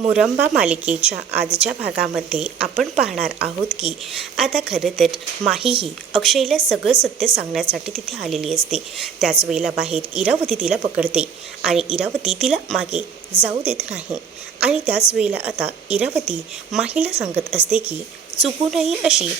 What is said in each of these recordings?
मुरंबा मालिकेच्या आजच्या भागामध्ये आपण पाहणार आहोत की आता खरं तर माही ही अक्षयला सगळं सत्य सांगण्यासाठी तिथे आलेली असते. त्याच वेळेला बाहेर इरावती तिला पकडते आणि इरावती तिला मागे जाऊ देत नाही. आणि त्याच वेळेला आता इरावती माहीला सांगत असते की चुकूनही अशी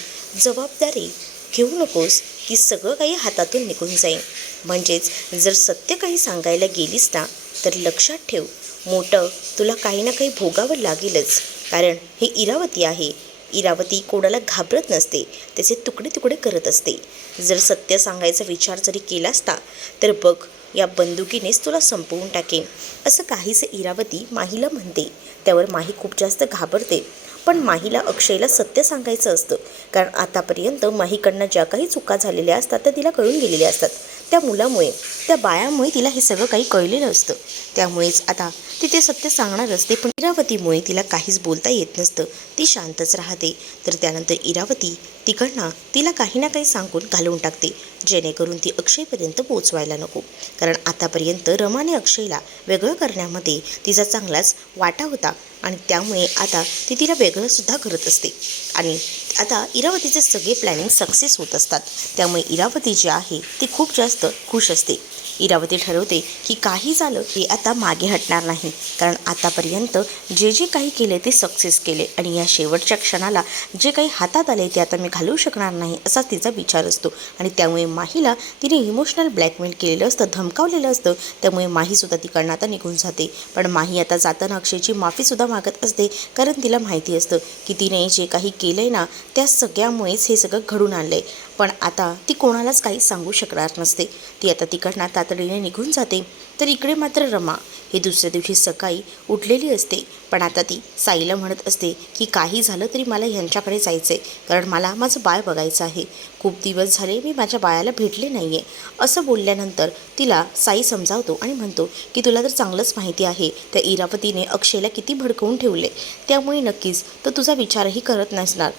जबाबदारी घेऊ नकोस की सगळं काही हातातून निघून जाईल. म्हणजेच जर सत्य काही सांगायला गेलीस ना तर लक्षात ठेव मोठं तुला काही ना काही भोगावं लागेलच. कारण हे इरावती आहे. इरावती कोणाला घाबरत नसते. त्याचे तुकडे तुकडे करत असते. जर सत्य सांगायचा विचार जरी केला असता तर बघ या बंदुकीनेच तुला संपवून टाकेन. असं काहीसे इरावती माहीला म्हणते. त्यावर माही खूप जास्त घाबरते. पण माहीला अक्षयला सत्य सांगायचं असतं. कारण आतापर्यंत माहीकडनं ज्या काही चुका झालेल्या असतात त्या तिला कळून गेलेल्या असतात. त्या मुलामुळे त्या बायामुळे तिला हे सगळं काही कळलेलं असतं. त्यामुळेच आता ती ते सत्य सांगणार असते पण इरावतीमुळे तिला काहीच बोलता येत नसतं. ती शांतच राहते. तर त्यानंतर इरावती तिकडनं तिला काही ना काही सांगून घालवून टाकते जेणेकरून ती अक्षयपर्यंत पोचवायला नको. कारण आतापर्यंत रमाने अक्षयला वेगळं करण्यामध्ये तिचा चांगलाच वाटा होता. आणि त्यामुळे आता ती तिला वेगळंसुद्धा करत असते. आणि आता इरावतीचे सगळे प्लॅनिंग सक्सेस होत असतात. त्यामुळे इरावती जी आहे ती खूप जास्त खुश असते. इरावती ठरवते की काही झालं हे आता मागे हटणार नाही. कारण आतापर्यंत जे जे काही केले ते सक्सेस केले. आणि या शेवटच्या क्षणाला जे काही हातात आले ते आता मी घालवू शकणार नाही असा तिचा विचार असतो. आणि त्यामुळे माहीला तिने इमोशनल ब्लॅकमेल केलेलं असतं धमकावलेलं असतं. त्यामुळे माहीसुद्धा तिकडनं आता निघून जाते. पण माही आता जाताना अक्षयची माफीसुद्धा मागत असते. कारण तिला माहिती असतं की तिने जे काही केलं आहे ना त्या सगळ्यामुळेच हे सगळं घडून आणलं आहे पण आता ती कोणालाच काही सांगू शकणार नसते. ती आता तिकडनं तातडीने निघून जाते. तर इकडे मात्र रमा. ही दुसऱ्या दिवशी सकाळी उठलेली असते. पण आता ती साईला म्हणत असते की काही झालं तरी मला ह्यांच्याकडे जायचं आहे कारण मला माझं बाळ बघायचं आहे. खूप दिवस झाले मी माझ्या बाळाला भेटले नाही आहे असं बोलल्यानंतर तिला साई समजावतो आणि म्हणतो की तुला तर चांगलंच माहिती आहे. त्या इरावतीने अक्षयला किती भडकवून ठेवले. त्यामुळे नक्कीच तो तुझा विचारही करत नसणार.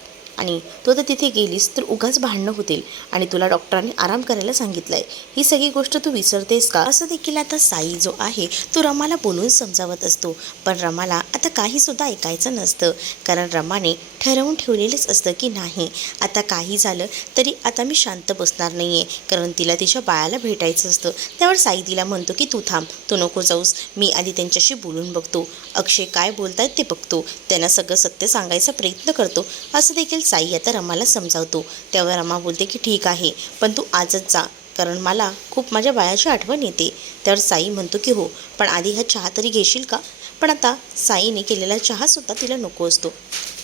आणि तू आता तिथे गेलीस तर उगाच भांडणं होतील. आणि तुला डॉक्टरांनी आराम करायला सांगितलं आहे ही सगळी गोष्ट तू विसरतेस का? असं देखील आता साई जो आहे तो रमाला बोलून समजावत असतो. पण रमाला आता काहीसुद्धा ऐकायचं नसतं. कारण रमाने ठरवून ठेवलेलंच असतं की नाही. आता काही झालं तरी आता मी शांत बसणार नाही आहे कारण तिला तिच्या बाळाला भेटायचं असतं. त्यावर साई तिला म्हणतो की तू थांब. तू नको जाऊस. मी आधी त्यांच्याशी बोलून बघतो. अक्षय काय बोलतायत ते बघतो. त्यांना सगळं सत्य सांगायचा प्रयत्न करतो. असं देखील साई आता रमाला समजावतो. त्यावर रमा बोलते की ठीक आहे पण तू आजच जा कारण मला खूप माझ्या बाळाची आठवण येते. त्यावर साई म्हणतो की हो पण आधी हा चहा तरी घेशील का? पण आता साईने केलेला चहासुद्धा तिला नको असतो.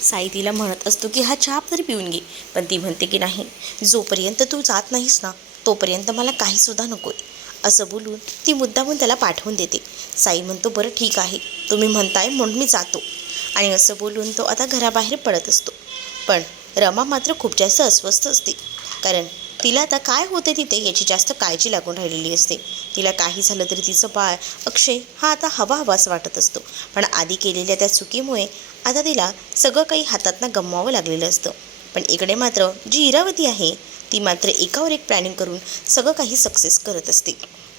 साई तिला म्हणत असतो की हा चहा तरी पिऊन घे पण ती म्हणते की नाही जोपर्यंत तू जात नाहीस ना तोपर्यंत मला काहीसुद्धा नको आहे असं बोलून ती मुद्दामून त्याला पाठवून देते. साई म्हणतो बरं ठीक आहे. तुम्ही म्हणताय म्हणून मी जातो. आणि असं बोलून तो आता घराबाहेर पडत असतो. पण रमा मात्र खूप जास्त अस्वस्थ असते. कारण तिला आता काय होते तिथे याची जास्त काळजी लागून राहिलेली असते. तिला काही झालं तरी तिचं बाळ अक्षय हा आता हवा हवाच वाटत असतो. पण आधी केलेल्या त्या चुकीमुळे आता तिला सगळं काही हातातनं गमवावं लागलेलं असतं. पण इकडे मात्र जी इरावती आहे ती मात्र एकावर एक प्लॅनिंग करून सगळं काही सक्सेस करत असते.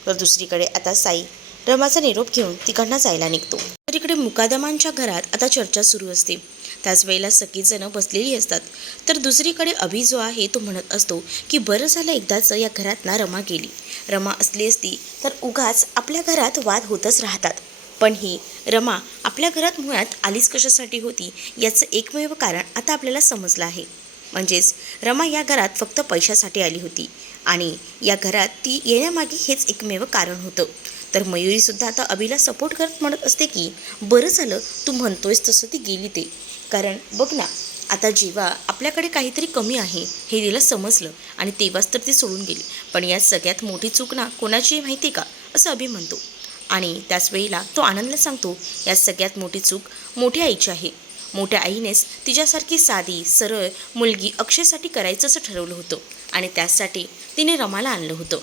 तर दुसरीकडे आता साई रमाचा निरोप घेऊन तिकडनं जायला निघतो. तिकडे मुकादमांच्या घरात आता चर्चा सुरू असते. त्याच वेळेला सगळीजणं बसलेली असतात. तर दुसरीकडे अभि जो आहे तो म्हणत असतो की बरं झालं एकदाच या घरात ना रमा गेली. रमा असली असती तर उगाच आपल्या घरात वाद होतच राहतात. पण ही रमा आपल्या घरात मुळात आलीच कशासाठी होती याचं एकमेव कारण आता आपल्याला समजलं आहे. म्हणजेच रमा या घरात फक्त पैशासाठी आली होती आणि या घरात ती येण्यामागे हेच एकमेव कारण होतं. तर मयुरीसुद्धा आता अभिला सपोर्ट करत म्हणत असते की बरं झालं तू म्हणतोयस तसं ती गेली ते. कारण बघ ना आता जेव्हा आपल्याकडे काहीतरी कमी आहे हे तिला समजलं आणि तेव्हाच तर ती सोडून गेली. पण यात सगळ्यात मोठी चूक ना कोणाची माहिती आहे का? असं अभि म्हणतो. आणि त्याच वेळेला तो आनंदला सांगतो यात सगळ्यात मोठी चूक मोठ्या आईची आहे. मोठ्या आईनेच तिच्यासारखी साधी सरळ मुलगी अक्षयसाठी करायचं असं ठरवलं होतं. आणि त्यासाठी तिने रमाला आणलं होतं.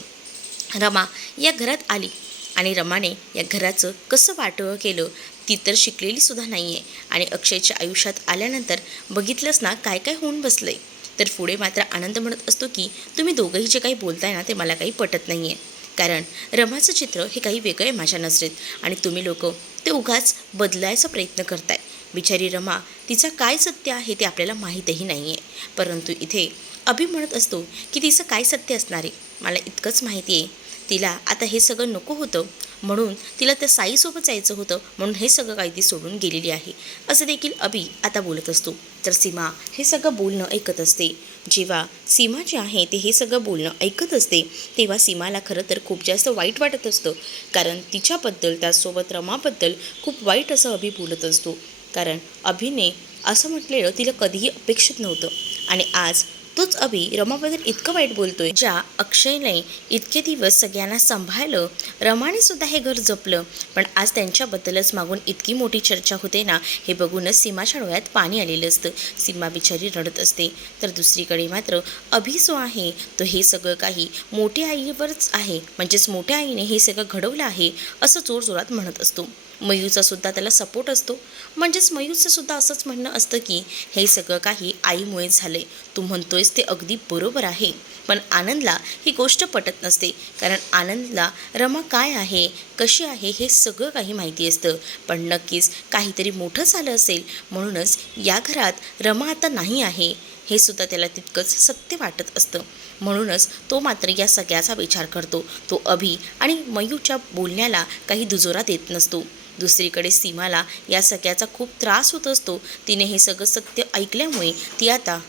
रमा या घरात आली. आणि रमाने या घराचं कसं वाटवं केलं ती तर शिकलेली सुद्धा नाही आहे आणि अक्षयच्या आयुष्यात आल्यानंतर बघितलंच ना काय काय होऊन बसलं आहे तर पुढे मात्र आनंद म्हणत असतो की तुम्ही दोघंही जे काही बोलताय ना ते मला काही पटत नाही आहे कारण रमाचं चित्र हे काही वेगळं आहे माझ्या नजरेत. आणि तुम्ही लोक ते उगाच बदलायचा प्रयत्न करताय. बिचारी रमा तिचा काय सत्य आहे ते आपल्याला माहीतही नाही आहे परंतु इथे अभि म्हणत असतो की तिचं काय सत्य असणार आहे? मला इतकंच माहिती आहे तिला आता हे सगळं नको होतं. म्हणून तिला त्या साईसोबत जायचं होतं. म्हणून हे सगळं काही ती सोडून गेलेली आहे. असं देखील अभि आता बोलत असतो. तर सीमा हे सगळं बोलणं ऐकत असते. जेव्हा सीमा जे आहे ते हे सगळं बोलणं ऐकत असते तेव्हा सीमाला खरं तर खूप जास्त वाईट वाटत असतं. कारण तिच्याबद्दल त्यासोबत रमाबद्दल खूप वाईट असं अभि बोलत असतो. कारण अभिने असं म्हटलेलं तिला कधीही अपेक्षित नव्हतं. आणि आज तोच अभि रमाबद्दल इतकं वाईट बोलतोय. ज्या अक्षयने इतके दिवस सगळ्यांना सांभाळलं रमाने सुद्धा हे घर जपलं. पण आज त्यांच्याबद्दलच मागून इतकी मोठी चर्चा होते ना हे बघूनच सीमाच्या डोळ्यात पाणी आलेलं असतं. सीमा बिचारी रडत असते. तर दुसरीकडे मात्र अभि जो आहे तो हे सगळं काही मोठ्या आईवरच आहे. म्हणजेच मोठ्या आईने हे सगळं घडवलं आहे असं जोरजोरात म्हणत असतो. मयूचासुद्धा त्याला सपोर्ट असतो. म्हणजेच मयूचंसुद्धा असंच म्हणणं असतं की हे सगळं काही आईमुळे झालं आहे तू म्हणतोयस ते अगदी बरोबर आहे. पण आनंदला ही गोष्ट पटत नसते. कारण आनंदला रमा काय आहे कशी आहे हे सगळं काही माहिती असतं. पण नक्कीच काहीतरी मोठं झालं असेल. म्हणूनच या घरात रमा आता नाही आहे. हे सुद्धा त्याला तितकंच सत्य वाटत असतं. म्हणूनच तो मात्र या सगळ्याचा विचार करतो. तो अभि आणि मयूच्या बोलण्याला काही दुजोरा देत नसतो. दुसरीकडे सीमाला या सगळ्याचा खूप त्रास होत असतो. तिने हे सगळं सत्य ऐकल्यामुळे ती आता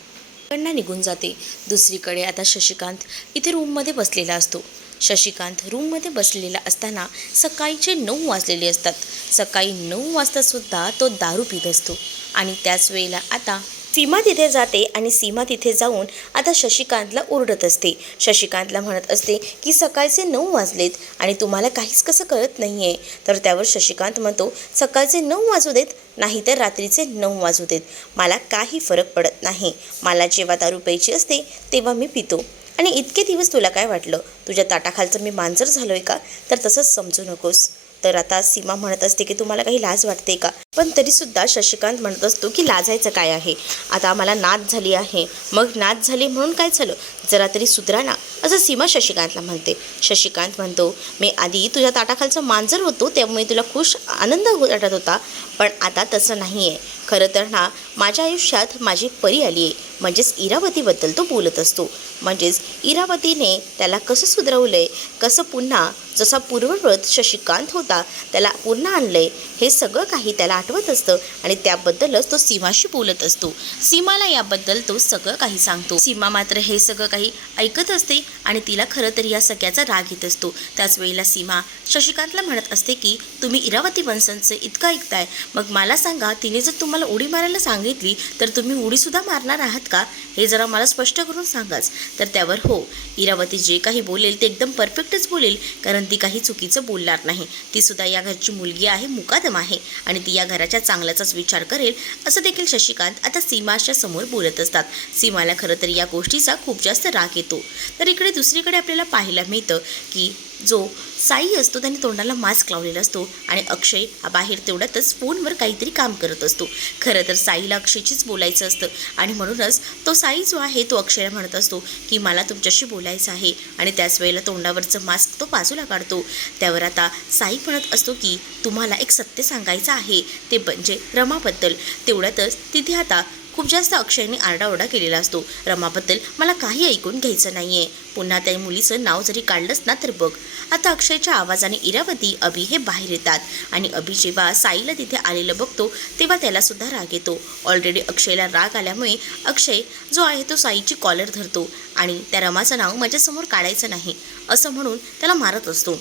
कडनं निघून जाते. दुसरीकडे आता शशिकांत इथे रूममध्ये बसलेला असतो. शशिकांत रूममध्ये बसलेला असताना सकाळीचे नऊ वाजलेले असतात. सकाळी नऊ वाजतासुद्धा तो दारू पित असतो. आणि त्याच वेळेला आता सीमा तिथे जाते आणि सीमा तिथे जाऊन आता शशिकांतला ओरडत असते. शशिकांतला म्हणत असते की सकाळचे नऊ वाजलेत आणि तुम्हाला काहीच कसं कळत नाही आहे तर त्यावर शशिकांत म्हणतो सकाळचे नऊ वाजू देत नाही तर रात्रीचे नऊ वाजू देत. मला काही फरक पडत नाही. मला जेव्हा दारू प्यायची असते तेव्हा मी पितो. आणि इतके दिवस तुला काय वाटलं? तुझ्या ताटाखालचं मी मांजर झालो आहे का? तर तसंच समजू नकोस. तर आता सीमा म्हणत असते की तुम्हाला काही लाज वाटते का? पण तरीसुद्धा शशिकांत म्हणत असतो की लाजायचं काय आहे? आता आम्हाला नाच झाली आहे. मग नाच झाली म्हणून काय झालं? जरा तरी सुधरा ना असं सीमा शशिकांतला म्हणते. शशिकांत म्हणतो मी आधी तुझ्या ताटाखालचं मांजर होतो त्यामुळे तुला खुश आनंद हो-, वाटत होता. पण आता तसं नाही आहे खरं तर ना माझ्या आयुष्यात माझी परी आली आहे. म्हणजेच इरावतीबद्दल तो बोलत असतो. म्हणजेच इरावतीने त्याला कसं सुधरवलं आहे कसं पुन्हा जसा पूर्वव्रत शशिकांत होता त्याला पुन्हा आणलं आहे हे सगळं काही त्याला आठवत असतं आणि त्याबद्दलच तो सीमाशी बोलत असतो. सीमाला याबद्दल तो सगळं काही सांगतो. सीमा मात्र हे सगळं काही ऐकत असते आणि तिला खरं तर या सगळ्याचा राग येत असतो. त्याच वेळेला सीमा शशिकांतला म्हणत असते की तुम्ही इरावती बन्सनचं इतकं ऐकताय. मग मला सांगा तिने जर तुम्हाला उडी मारायला सांगितली तर तुम्ही उडीसुद्धा मारणार आहात का? हे जरा मला स्पष्ट करून सांगाच. तर त्यावर हो इरावती जे काही बोलेल ते एकदम परफेक्टच बोलेल कारण ती काही चुकीचं बोलणार नाही. ती सुद्धा या घरची मुलगी आहे मुकादम आहे आणि ती या घराच्या चांगल्याचाच विचार करेल असं देखील शशिकांत आता सीमाच्या समोर बोलत असतात. सीमाला खरं तर या गोष्टीचा खूप जास्त राग येतो तर इकडे दुसरीकडे आपल्याला पाहायला मिळतं की जो साई असतो त्याने तोंडाला मास्क लावलेला असतो आणि अक्षय हा बाहेर तेवढ्यातच फोनवर काहीतरी काम करत असतो. खरं तर साईला अक्षयचीच बोलायचं असतं आणि म्हणूनच तो साई जो आहे तो अक्षयला म्हणत असतो की मला तुमच्याशी बोलायचं आहे. आणि त्याच वेळेला तोंडावरचं मास्क तो बाजूला काढतो. त्यावर आता साई म्हणत असतो की तुम्हाला एक सत्य सांगायचं आहे ते म्हणजे रमाबद्दल. तेवढ्यातच तिथे आता खूप जास्त अक्षयने आरडाओरडा केलेला असतो. रमाबद्दल मला काही ऐकून घ्यायचं नाही आहे पुन्हा त्या मुलीचं नाव जरी काढलंच ना तर बघ. आता अक्षयच्या आवाजाने इरावती अभि हे बाहेर येतात. आणि अभि जेव्हा साईला तिथे आलेलं बघतो तेव्हा त्याला सुद्धा राग येतो. ऑलरेडी अक्षयला राग आल्यामुळे अक्षय जो आहे तो साईची कॉलर धरतो. आणि त्या रमाचं नाव माझ्यासमोर काढायचं नाही. असं म्हणून त्याला मारत असतो.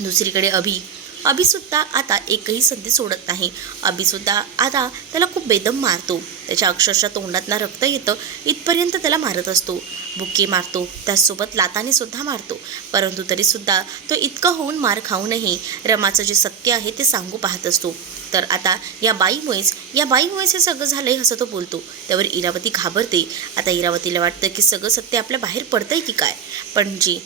दुसरीकडे अभि अभिसुद्धा आता एकही संधी सोडत नाही. अभिसुद्धा आता त्याला खूप बेदम मारतो. त्याच्या अक्षरशः तोंडातनं रक्त येतं. इथपर्यंत त्याला मारत असतो. बुक्के मारतो. त्याचसोबत लाताने सुद्धा मारतो. परंतु तरीसुद्धा तो इतकं होऊन मार खाऊनही रमाचं जे सत्य आहे ते सांगू पाहत असतो. तर आता या बाईमुळेच या बाईमुळेच हे सगळं झालंय असं तो बोलतो. त्यावर इरावती घाबरते. आता इरावतीला वाटतं की सगळं सत्य आपल्या बाहेर पडतंय की काय? पण जी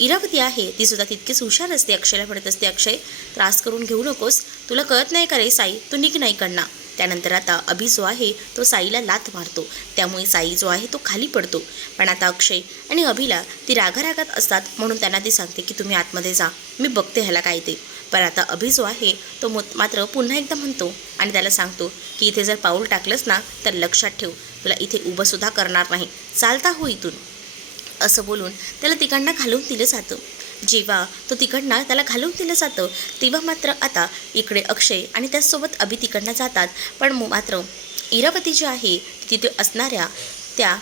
इरावती आहे. ती सुद्धा तितकीच हुशार असते अक्षयला म्हणत असते. अक्षय त्रास करून घेऊ नकोस. तुला कळत नाही का रे साई? तू निघ नाही कडना त्यानंतर आता अभि जो आहे तो साईला लात मारतो. त्यामुळे साई जो आहे तो खाली पडतो. पण आता अक्षय आणि अभिला ती रागारागात असतात म्हणून त्यांना ती सांगते की तुम्ही आतमध्ये जा. मी बघते ह्याला काय ते. पण आता अभि जो आहे तो मात्र पुन्हा एकदा म्हणतो आणि त्याला सांगतो की इथे जर पाऊल टाकलंस ना तर लक्षात ठेव. तुला इथे उभंसुद्धा करणार नाही. चालता हो इथून. असं बोलून त्याला तिकडनं घालून दिलं जातं. जेव्हा तो तिकडनं त्याला घालून दिलं जातं तेव्हा मात्र आता इकडे अक्षय आणि त्याचसोबत अभि तिकडनं जातात. पण मात्र इरावती जी आहे तिथे असणाऱ्या त्या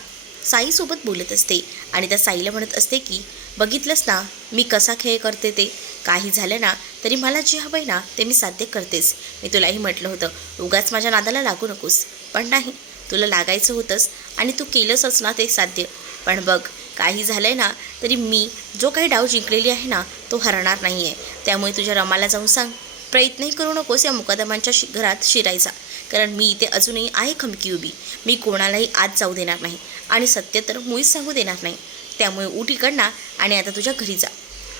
साईसोबत बोलत असते आणि त्या साईला म्हणत असते की बघितलंच ना मी कसा खेळ करते ते? काही झालं ना तरी मला जे हवं आहे ना ते मी साध्य करतेच मी तुलाही म्हटलं होतं उगाच माझ्या नादाला लागू नकोस. पण नाही तुला लागायचं होतंच आणि तू केलंच ना ते साध्य. पण बघ काही झालंय ना तरी मी जो काही डाव जिंकलेली आहे ना तो हरणार नाही आहे त्यामुळे तुझ्या रमाला जाऊन सांग. प्रयत्नही करू नकोस या मुकादमांच्या शि घरात शिरायचा. कारण मी इथे अजूनही आहे खमकी उभी. मी कोणालाही आत जाऊ देणार नाही. आणि सत्य तर मुळीच सांगू देणार नाही. त्यामुळे उठ इकडना आणि आता तुझ्या घरी जा.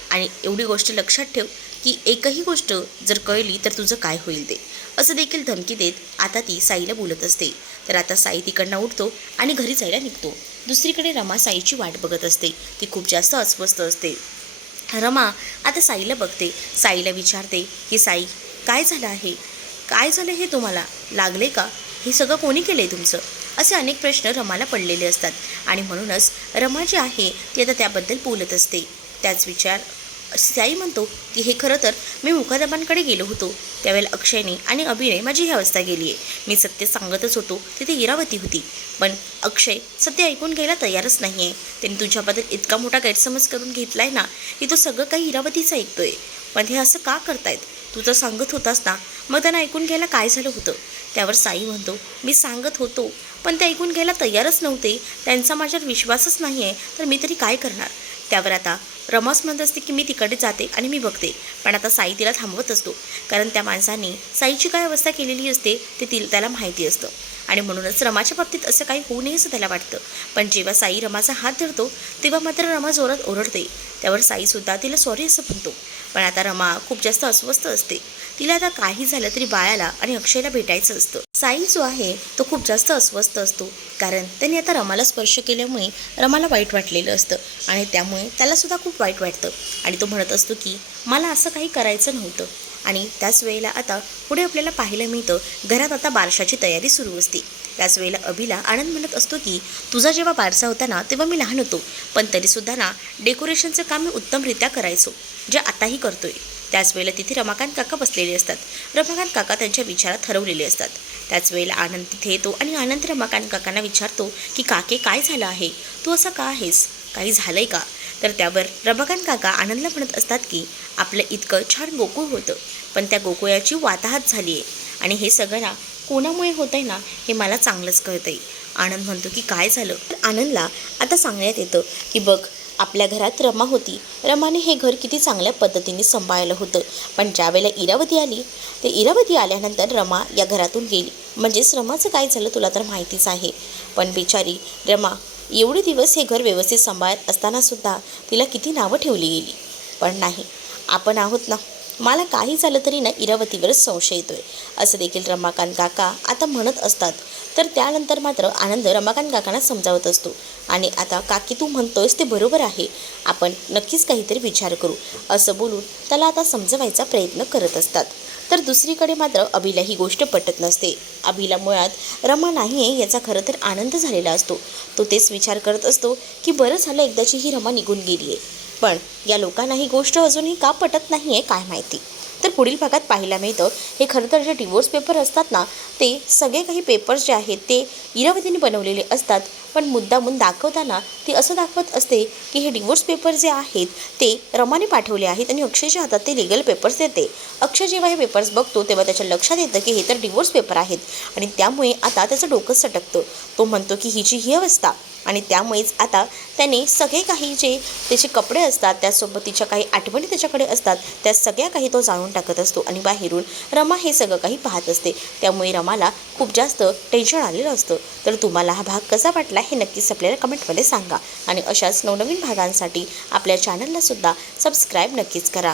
आणि एवढी गोष्ट लक्षात ठेव की एकही गोष्ट जर कळली तर तुझं काय होईल ते. असं देखील धमकी देत आता ती साईला बोलत असते. तर आता साई तिकडनं उठतो आणि घरी जायला निघतो. दुसरीकडे रमा साईची वाट बघत असते. ती खूप जास्त अस्वस्थ असते. रमा आता साईला बघते. साईला विचारते की साई काय झालं आहे? काय झालं हे तुम्हाला? लागले का? हे सगळं कोणी केलं आहे तुमचं? असे अनेक प्रश्न रमाला पडलेले असतात. आणि म्हणूनच रमा जी आहे ती आता त्याबद्दल बोलत असते. त्याच विचार साई म्हणतो की हे खरं तर मी मुखादबांकडे गेलो होतो. त्यावेळेला अक्षयने आणि अभिने माझी ही अवस्था गेली आहे मी सत्य सांगतच होतो तिथे इरावती होती. पण अक्षय सत्य ऐकून घ्यायला तयारच नाही आहे त्यांनी तुझ्याबद्दल इतका मोठा गैरसमज करून घेतला आहे ना की तो सगळं काही इरावतीचं ऐकतोय. पण हे असं का करतायत? तू तर सांगत होतास ना मग त्यांना ऐकून घ्यायला काय झालं होतं? त्यावर साई म्हणतो मी सांगत होतो पण ते ऐकून घ्यायला तयारच नव्हते. त्यांचा माझ्यावर विश्वासच नाही आहे तर मी तरी काय करणार? त्यावर आता रमास म्हणत असते की मी तिकडे जाते आणि मी बघते पण आता साई तिला थांबवत असतो कारण त्या माणसाने साईची काय अवस्था केलेली असते ते तिला त्याला माहिती असतं. आणि म्हणूनच रमाच्या बाबतीत असं काही होऊ नये असं त्याला वाटतं. पण जेव्हा साई रमाचा हात धरतो तेव्हा मात्र रमा जोरात ओरडते. त्यावर साईसुद्धा तिला सॉरी असं म्हणतो. पण आता रमा खूप जास्त अस्वस्थ असते. तिला आता काही झालं तरी बाळाला आणि अक्षयला भेटायचं असतं. साई जो आहे तो खूप जास्त अस्वस्थ असतो. कारण त्याने आता रमाला स्पर्श केल्यामुळे रमाला वाईट वाटलेलं असतं आणि त्यामुळे त्यालासुद्धा खूप वाईट वाटतं. आणि तो म्हणत असतो की मला असं काही करायचं नव्हतं. आणि त्याच वेळेला आता पुढे आपल्याला पाहायला मिळतं घरात आता बारशाची तयारी सुरू असते. त्याच वेळेला अभिला आनंद म्हणत असतो की तुझा जेव्हा बारसा होता ना तेव्हा मी लहान होतो. पण तरीसुद्धा ना डेकोरेशनचं काम मी उत्तमरित्या करायचो जे आताही करतोय. त्याच वेळेला तिथे रमाकांत काका बसलेले असतात. रमाकांत काका त्यांच्या विचारात हरवलेले असतात. त्याच वेळेला आनंद तिथे येतो आणि आनंद रमाकांत काकांना विचारतो की काके काय झालं आहे? तू असं का आहेस? काही झालंय का? तर त्यावर रमाकांत काका आनंदला म्हणत असतात की आपलं इतकं छान गोकुळ होतं पण त्या गोकुळाची वाताहात झाली आहे आणि हे सगळं ना कोणामुळे होत आहे ना हे मला चांगलंच कळतं आहे आनंद म्हणतो की काय झालं? तर आनंदला आता सांगण्यात येतं की बघ आपल्या घरात रमा होती. रमाने हे घर किती चांगल्या पद्धतीने सांभाळलं होतं. पण ज्यावेळेला इरावती आली ते इरावती आल्यानंतर रमा या घरातून गेली. म्हणजेच रमाचं काय झालं तुला तर माहितीच आहे. पण बिचारी रमा एवढे दिवस हे घर व्यवस्थित सांभाळत असतानासुद्धा तिला किती नावं ठेवली गेली. पण नाही आपण आहोत ना. मला काही झालं तरी ना इरावतीवरच संशय येतोय. असं देखील रमाकांत काका आता म्हणत असतात. तर त्यानंतर मात्र आनंद रमाकांत काकांना समजावत असतो. आणि आता काकी तू म्हणतोयस ते बरोबर आहे. आपण नक्कीच काहीतरी विचार करू. असं बोलून त्याला आता समजवायचा प्रयत्न करत असतात. तर दुसरीकडे मात्र अभिला ही गोष्ट पटत नसते. अभिला मुळात रमा नाही आहे याचा खरं तर आनंद झालेला असतो. तो तेच विचार करत असतो की बरं झालं एकदाची ही रमा निघून गेली आहे पण या लोकांना ही गोष्ट अजूनही का पटत नाही आहे काय माहिती? तर पुढील भागात पाहायला मिळतं हे खरं तर जे डिवोर्स पेपर असतात ना ते सगळे काही पेपर्स जे आहेत ते इरावतीने बनवलेले असतात. पण मुद्दामून दाखवताना ती असं दाखवत असते की हे डिवोर्स पेपर जे आहेत ते रमाने पाठवले आहेत आणि अक्षयच्या हातात ते लिगल पेपर्स देते. अक्षय जेव्हा हे पेपर्स बघतो तेव्हा त्याच्या लक्षात येतं की हे तर डिवोर्स पेपर आहेत. आणि त्यामुळे आता त्याचं डोकं सटकतं. तो म्हणतो की हिची ही अवस्था. आणि त्यामुळेच आता त्याने सगळे काही जे त्याचे कपडे असतात त्यासोबत तिच्या काही आठवणी त्याच्याकडे असतात त्या सगळ्या काही तो जाणून टाकत असतो आणि बाहेरून रमा हे सगळं काही पाहत असते. त्यामुळे रमाला खूप जास्त टेन्शन आलेलं असतं. तर तुम्हाला हा भाग कसा वाटला हे नक्कीच आपल्याला कमेंटमध्ये सांगा. आणि अशाच नवनवीन भागांसाठी आपल्या चॅनललासुद्धा सबस्क्राईब नक्कीच करा.